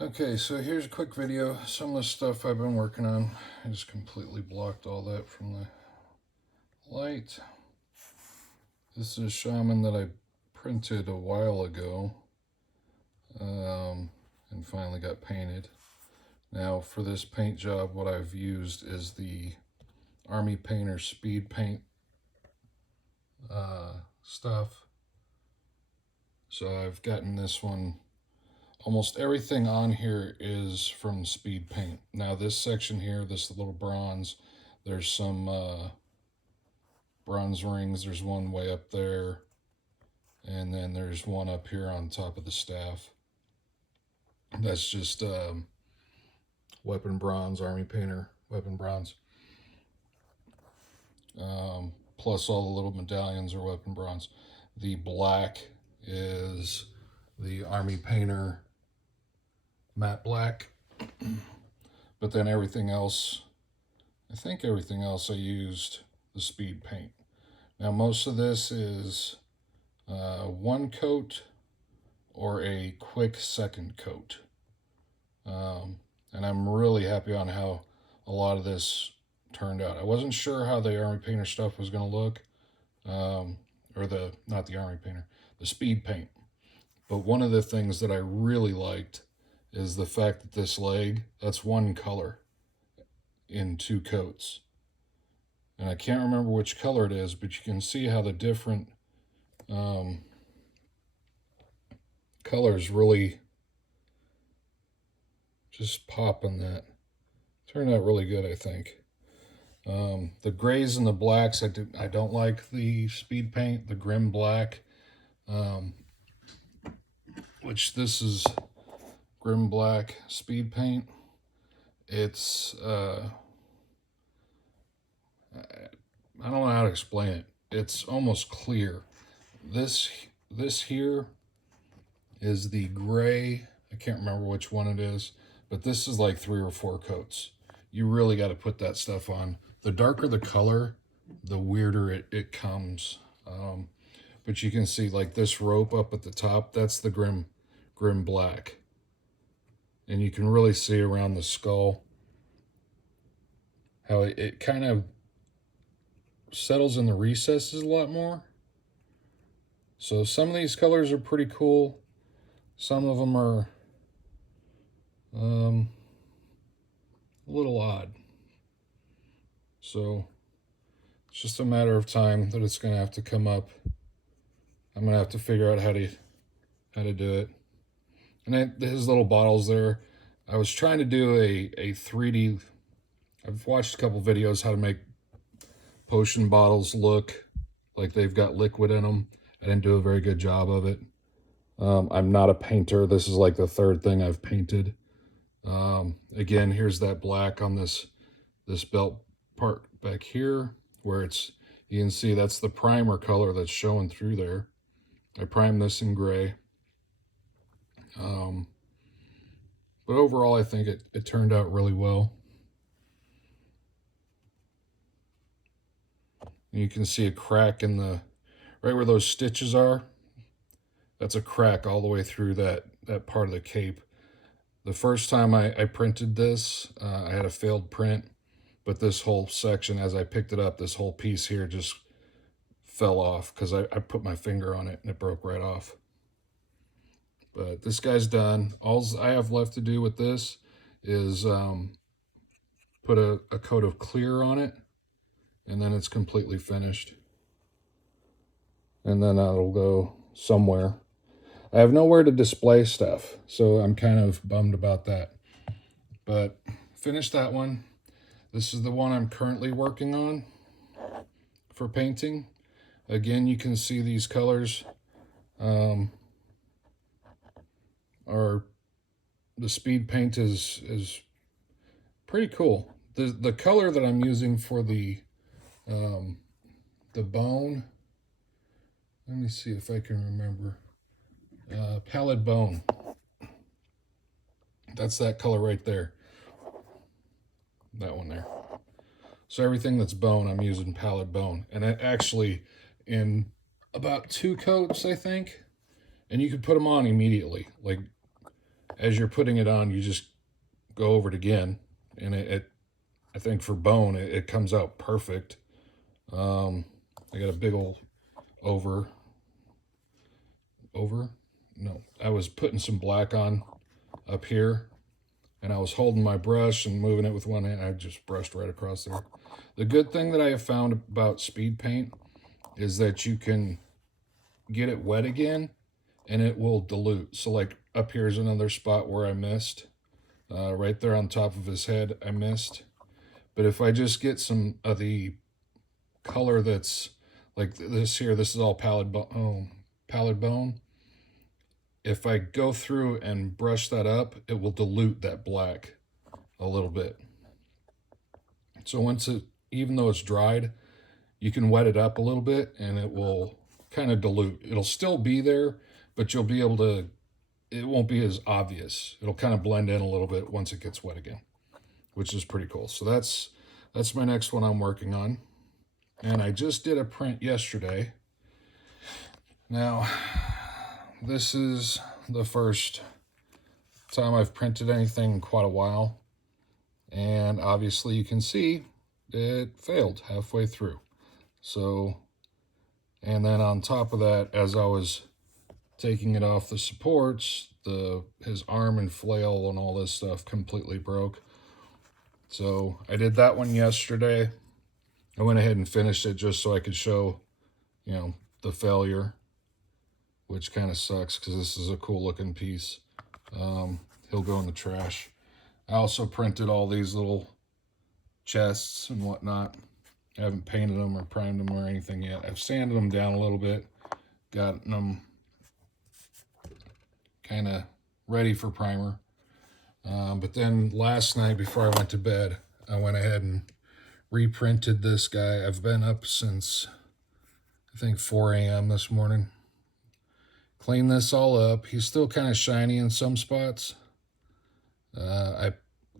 Okay, so here's a quick video. Some of the stuff I've been working on. I just completely blocked all that from the light. This is a shaman that I printed a while ago and finally got painted. Now for this paint job, what I've used is the Army Painter Speed Paint stuff. So I've gotten this one. Almost everything on here is from Speed Paint. Now this section here, this little bronze, there's some bronze rings. There's one way up there, and then there's one up here on top of the staff. That's just weapon bronze, Army Painter weapon bronze. Plus all the little medallions are weapon bronze. The black is the Army Painter matte black. But then everything else, I think everything else I used the Speed Paint. Now most of this is one coat or a quick second coat. And I'm really happy on how a lot of this turned out. I wasn't sure how the Army Painter stuff was going to look, or not the Army Painter, the Speed Paint. But one of the things that I really liked is the fact that this leg, that's one color in two coats. And I can't remember which color it is, but you can see how the different colors really just pop in that. Turned out really good, I think. The grays and the blacks, I don't like the Speed Paint, the Grim Black, which this is Grim Black Speed Paint. It's, I don't know how to explain it. It's almost clear. This here is the gray. I can't remember which one it is, but this is like 3 or 4 coats. You really got to put that stuff on. The darker the color, the weirder it comes. But you can see like this rope up at the top, that's the Grim Black. And you can really see around the skull how it kind of settles in the recesses a lot more. So some of these colors are pretty cool. Some of them are a little odd. So it's just a matter of time that it's going to have to come up. I'm going to have to figure out how to do it. And his little bottles there, I was trying to do a 3D. I've watched a couple videos how to make potion bottles look like they've got liquid in them. I didn't do a very good job of it. I'm not a painter. This is like the 3rd thing I've painted. Again, here's that black on this belt part back here where you can see that's the primer color that's showing through there. I primed this in gray. But overall, I think it turned out really well. And you can see a crack in right where those stitches are. That's a crack all the way through that part of the cape. The first time I printed this, I had a failed print, but this whole section, as I picked it up, this whole piece here just fell off because I put my finger on it and it broke right off. But this guy's done. All I have left to do with this is put a coat of clear on it, and then it's completely finished. And then that'll go somewhere. I have nowhere to display stuff, so I'm kind of bummed about that. But finished that one. This is the one I'm currently working on for painting. Again, you can see these colors are the Speed Paint is pretty cool. The color that I'm using for the bone, let me see if I can remember. Pallid Bone. That's that color right there. That one there. So everything that's bone, I'm using Pallid Bone. And it actually, in about 2 coats, I think. And you could put them on immediately. Like, as you're putting it on, you just go over it again, and I think for bone, it comes out perfect. I got a big old no, I was putting some black on up here, and I was holding my brush and moving it with one hand. I just brushed right across there. The good thing that I have found about speed paint is that you can get it wet again and it will dilute. So like up here's another spot where I missed. Right there on top of his head, I missed. But if I just get some of the color that's like this here, this is all pallid bone. If I go through and brush that up, it will dilute that black a little bit. So once it, even though it's dried, you can wet it up a little bit and it will kind of dilute. It'll still be there, but you'll be able to, it won't be as obvious. It'll kind of blend in a little bit once it gets wet again, which is pretty cool. So that's my next one I'm working on. And I just did a print yesterday. Now, this is the first time I've printed anything in quite a while. And obviously you can see it failed halfway through. So, and then on top of that, as I was taking it off the supports, his arm and flail and all this stuff completely broke. So I did that one yesterday. I went ahead and finished it just so I could show, you know, the failure, which kind of sucks because this is a cool looking piece. He'll go in the trash. I also printed all these little chests and whatnot. I haven't painted them or primed them or anything yet. I've sanded them down a little bit, gotten them kind of ready for primer. But then last night before I went to bed, I went ahead and reprinted this guy. I've been up since I think 4 a.m. this morning. Clean this all up. He's still kind of shiny in some spots. I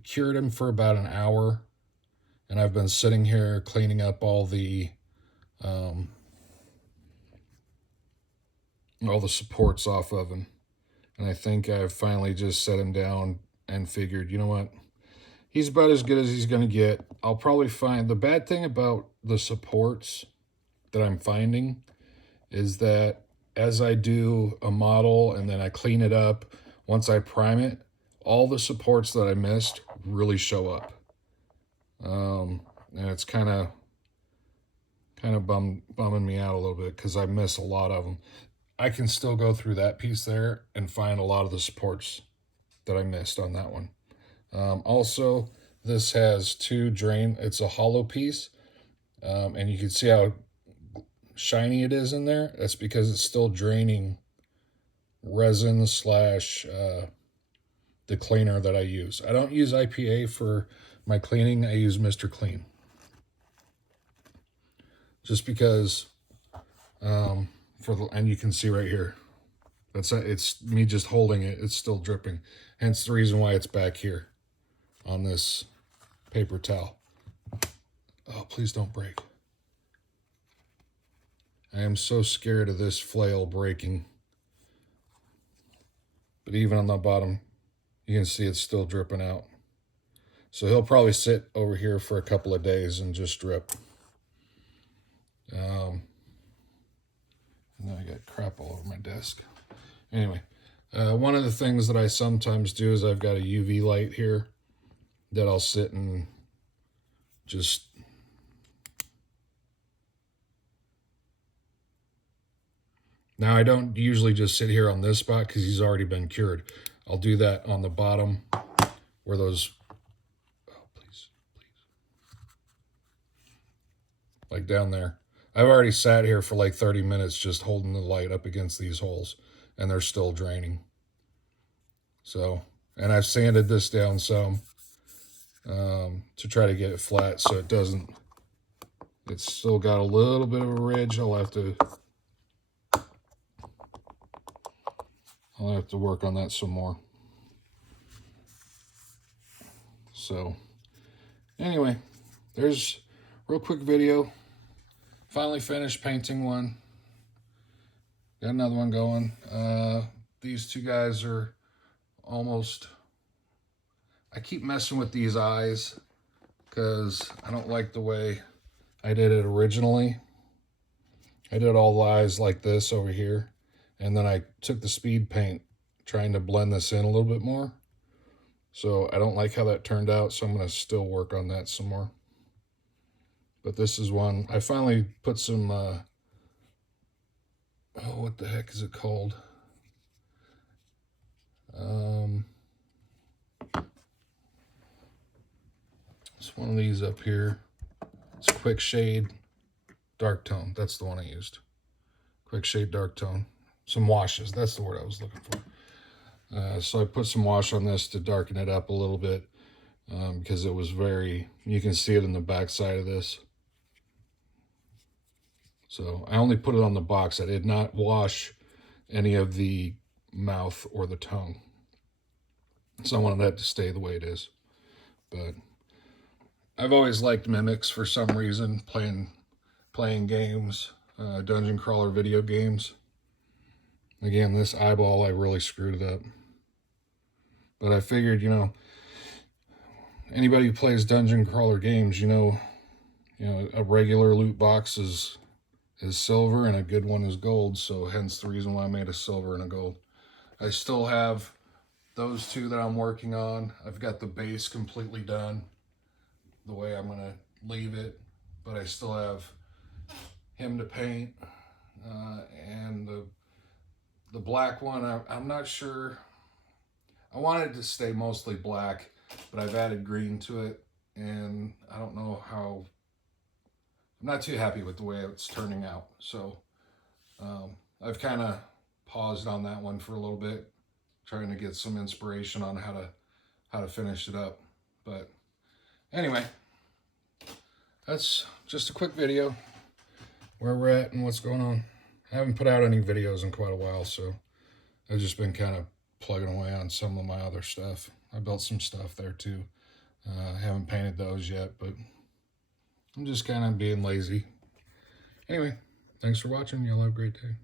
cured him for about an hour, and I've been sitting here cleaning up all the supports off of him. And I think I've finally just set him down and figured, you know what? He's about as good as he's going to get. I'll probably find, the bad thing about the supports that I'm finding is that as I do a model and then I clean it up, once I prime it, all the supports that I missed really show up. And it's kind of bumming me out a little bit because I miss a lot of them. I can still go through that piece there and find a lot of the supports that I missed on that one. Also, this has two drain. It's a hollow piece, and you can see how shiny it is in there. That's because it's still draining resin slash the cleaner that I use. I don't use IPA for my cleaning. I use Mr. Clean. Just because, and you can see right here, it's me just holding it. It's still dripping. Hence the reason why it's back here on this paper towel. Oh, please don't break. I am so scared of this flail breaking. But even on the bottom, you can see it's still dripping out. So he'll probably sit over here for a couple of days and just drip. Now I got crap all over my desk. Anyway, one of the things that I sometimes do is I've got a UV light here that I'll sit and just now I don't usually just sit here on this spot because he's already been cured. I'll do that on the bottom where those, oh please, like down there. I've already sat here for like 30 minutes just holding the light up against these holes and they're still draining. So, and I've sanded this down some to try to get it flat so it doesn't, it's still got a little bit of a ridge. I'll have to work on that some more. So, anyway, there's a real quick video. Finally finished painting one. Got another one going. These two guys are almost, I keep messing with these eyes because I don't like the way I did it originally. I did all the eyes like this over here, and then I took the speed paint trying to blend this in a little bit more. So I don't like how that turned out, so I'm going to still work on that some more. But this is one, I finally put some, oh, what the heck is it called? It's one of these up here. It's Quick Shade Dark Tone. That's the one I used. Quick Shade Dark Tone. Some washes. That's the word I was looking for. So I put some wash on this to darken it up a little bit because it was very, you can see it in the back side of this. So I only put it on the box. I did not wash any of the mouth or the tongue. So I wanted that to stay the way it is. But I've always liked mimics for some reason, playing games, dungeon crawler video games. Again, this eyeball, I really screwed it up. But I figured, you know, anybody who plays dungeon crawler games, you know, a regular loot box is silver and a good one is gold. So hence the reason why I made a silver and a gold. I still have those two that I'm working on. I've got the base completely done the way I'm going to leave it, but I still have him to paint, and the black one, I'm not sure. I wanted to stay mostly black, but I've added green to it, and I don't know how, I'm not too happy with the way it's turning out. So I've kind of paused on that one for a little bit, trying to get some inspiration on how to finish it up. But anyway, that's just a quick video where we're at and what's going on. I haven't put out any videos in quite a while, so I've just been kind of plugging away on some of my other stuff. I built some stuff there too. I haven't painted those yet, but I'm just kind of being lazy. Anyway, thanks for watching. Y'all have a great day.